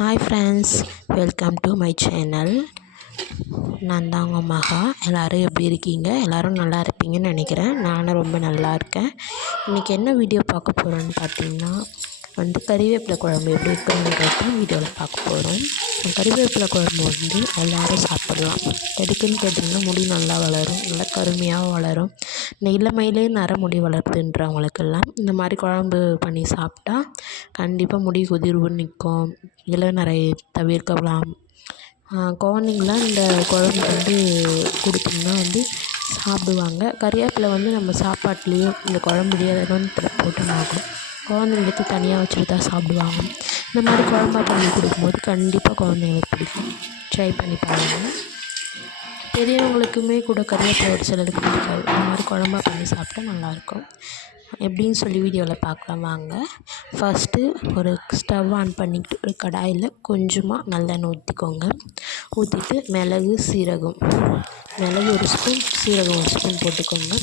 Hi friends, welcome to my channel. நான் தான் உங்கள் மகா. எல்லோரும் எப்படி இருக்கீங்க? எல்லோரும் நல்லா இருப்பீங்கன்னு நினைக்கிறேன். நானும் ரொம்ப நல்லா இருக்கேன். இன்றைக்கி என்ன வீடியோ பார்க்க போகிறோன்னு பார்த்தீங்கன்னா கறிவேப்பிலை குழம்பு எப்படி இருக்குங்கிறத வீடியோவில் பார்க்க போகிறோம். கறிவேப்பிலை குழம்பு எல்லோரும் சாப்பிடலாம். எதுக்குன்னு கேட்டிங்கன்னா முடி நல்லா வளரும், நல்லா கருமையாக வளரும். இந்த இளமையிலே முடி வளருதுன்றவங்களுக்கெல்லாம் இந்த மாதிரி குழம்பு பண்ணி சாப்பிட்டா கண்டிப்பாக முடி உதிர்வு நிற்கும், இளநரை தவிர்க்கலாம். குழந்தைங்களாம் இந்த குழம்பு கொடுத்தோம்னா சாப்பிடுவாங்க. கறிவேப்பிலை நம்ம சாப்பாட்லேயும் இந்த குழம்புலேயே போட்டு ஆகும். குழந்தைங்களுக்கு தனியாக வச்சுட்டு தான் சாப்பிடுவாங்க. இந்த மாதிரி குழம்பா பண்ணி கொடுக்கும்போது கண்டிப்பாக குழந்தைங்களுக்கு பிடிக்கும். ட்ரை பண்ணி பாருங்கள். பெரியவங்களுக்குமே கூட கறிவேப்பிலை ஒரு சிலருக்கு பிடிக்காது. இந்த மாதிரி குழம்பா பண்ணி சாப்பிட்டா நல்லாயிருக்கும். எப்படின்னு சொல்லி வீடியோவில் பார்க்கலாம் வாங்க. ஃபஸ்ட்டு ஒரு ஸ்டவ் ஆன் பண்ணிக்கிட்டு ஒரு கடாயில் கொஞ்சமாக நல்லெண்ணெய் ஊற்றிக்கோங்க. ஊற்றிட்டு மிளகு ஒரு ஸ்பூன், சீரகம் ஒரு ஸ்பூன் போட்டுக்கோங்க.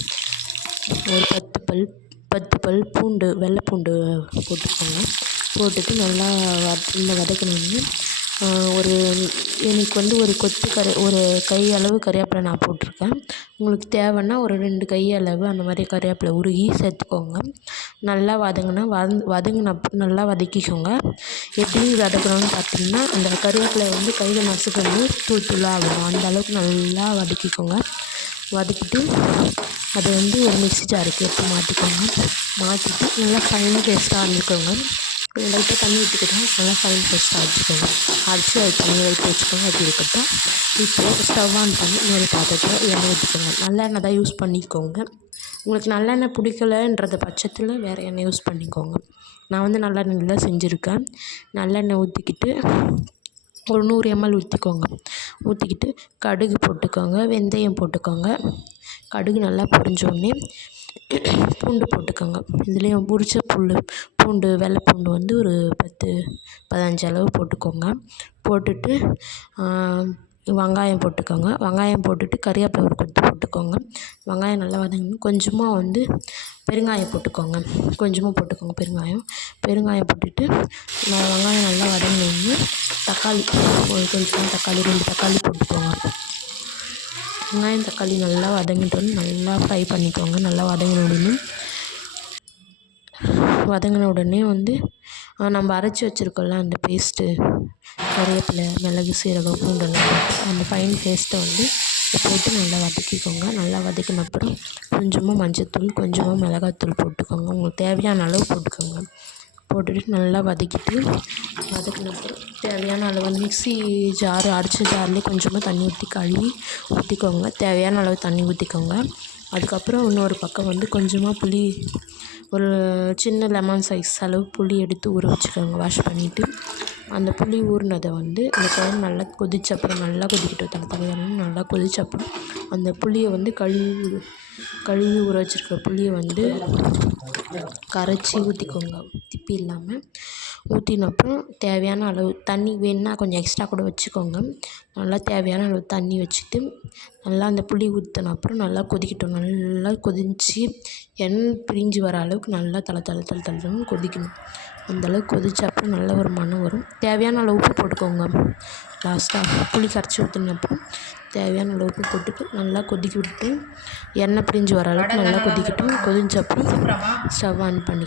ஒரு 10 பல் பூண்டு, வெள்ளை பூண்டு போட்டுக்கோங்க. போட்டுட்டு நல்லா வதக்கணுன்னு எனக்கு ஒரு ஒரு கை அளவு கறிவேப்பிலை நான் போட்டிருக்கேன். உங்களுக்கு தேவைன்னா ஒரு 2 கை அளவு அந்த மாதிரி கறிவேப்பிலை உருகி சேர்த்துக்கோங்க. நல்லா நல்லா வதக்கிக்கோங்க. எப்படி வதக்கணும்னு பார்த்தீங்கன்னா அந்த கறிவேப்பிலை கையில் நசுக்கணும், தூளாக வரும். அந்த அளவுக்கு நல்லா வதக்கிக்கோங்க. வதக்கிட்டு அதை ஒரு மிக்ஸி ஜாருக்கு எடுத்து மாற்றிட்டு நல்லா ஃபைன் பேஸ்ட்டாக அரைச்சிக்கோங்க. லைட்டாக தண்ணி ஊற்றிக்கிட்டோம், நல்லா ஃபைன் பேஸ்ட்டாக அரைச்சிக்கோங்க. அரைச்சி அது தண்ணி வைத்து வச்சுக்கோங்க. அது இருக்கட்டும். இப்போ ஸ்டவ் ஆன் பண்ணி இன்னொரு பாத்திரத்தில் எண்ணெய் ஊற்றிக்கோங்க. நல்லெண்ணெய் தான் யூஸ் பண்ணிக்கோங்க. உங்களுக்கு நல்லெண்ணெய் பிடிக்கலன்றது பட்சத்தில் வேறு எண்ணெய் யூஸ் பண்ணிக்கோங்க. நான் நல்லெண்ணெயில் தான் செஞ்சுருக்கேன். நல்லெண்ணெய் ஊற்றிக்கிட்டு ஒரு 100 ml ஊற்றிக்கோங்க. ஊற்றிக்கிட்டு கடுகு போட்டுக்கோங்க, வெந்தயம் போட்டுக்கோங்க. கடுகு நல்லா பொரிஞ்சோடனே பூண்டு போட்டுக்கோங்க. இதுலேயும் உரிச்ச பூண்டு, வெள்ளை பூண்டு ஒரு 10-15 அளவு போட்டுக்கோங்க. போட்டுட்டு வெங்காயம் போட்டுக்கோங்க. வெங்காயம் போட்டுட்டு கறிவேப்பிலை ஒரு கொத்து போட்டுக்கோங்க. வெங்காயம் நல்லா வதங்கணும். கொஞ்சமாக பெருங்காயம் போட்டுக்கோங்க. பெருங்காயம் போட்டுட்டு வெங்காயம் நல்லா வதங்கினோடனே தக்காளி ஒரு 2 தக்காளி போட்டுக்கோங்க. வெங்காயம் தக்காளி நல்லா வதங்கிட்டோன்னு நல்லா ஃப்ரை பண்ணிக்கோங்க. நல்லா வதங்கின உடனே நம்ம அரைச்சி வச்சுருக்கோம்ல அந்த பேஸ்ட்டு, கறிவேப்பிலை, மிளகு, சீரகம், பூண்டெல்லாம் அந்த ஃபைன் பேஸ்ட்டை போட்டு நல்லா வதக்கிக்கோங்க. நல்லா வதக்கின அப்புறம் கொஞ்சமாக மஞ்சள்தூள், கொஞ்சமாக மிளகாத்தூள் போட்டுக்கோங்க. உங்களுக்கு தேவையான அளவு போட்டுக்கோங்க. போட்டுட்டு நல்லா வதக்கினப்புறம் தேவையான அளவு மிக்ஸி ஜார் அரைச்ச ஜார்லேயே கொஞ்சமாக தண்ணி ஊற்றி கழுவி ஊற்றிக்கோங்க. தேவையான அளவு தண்ணி ஊற்றிக்கோங்க. அதுக்கப்புறம் இன்னொரு பக்கம் கொஞ்சமாக புளி, ஒரு சின்ன லெமன் சைஸ் அளவு புளி எடுத்து ஊற வச்சுக்கோங்க. வாஷ் பண்ணிவிட்டு அந்த புளி ஊறினதை இந்த குழம்பு நல்லா கொதிச்சப்பறம், நல்லா கொதிக்கட்டும், தலை நல்லா கொதிச்சப்பறம் அந்த புளியை கழுவி ஊற வச்சுருக்க புளியை கரைச்சி ஊற்றிக்கோங்க. திப்பி இல்லாமல் ஊற்றினப்புறம் தேவையான அளவு தண்ணி வேணுன்னா கொஞ்சம் எக்ஸ்ட்ரா கூட வச்சுக்கோங்க. நல்லா தேவையான அளவு தண்ணி வச்சுட்டு நல்லா அந்த புளி ஊற்றின அப்புறம் நல்லா கொதிக்கட்டும். நல்லா கொதித்து எண்ணெய் பிரிஞ்சு வர அளவுக்கு நல்லா தளன்னு கொதிக்கணும். அந்தளவுக்கு கொதித்த அப்புறம் நல்ல ஒரு மணம் வரும். தேவையான அளவு உப்பு போட்டுக்கோங்க. லாஸ்ட்டாக புளி கரைச்சி ஊற்றினப்புறம் தேவையான அளவு உப்பு போட்டுட்டு நல்லா கொதிக்க விட்டு எண்ணெய் பிரிஞ்சு வர அளவுக்கு நல்லா கொதிக்கட்டும். கொதிச்ச அப்புறம் ஸ்டவ் ஆன் பண்ணி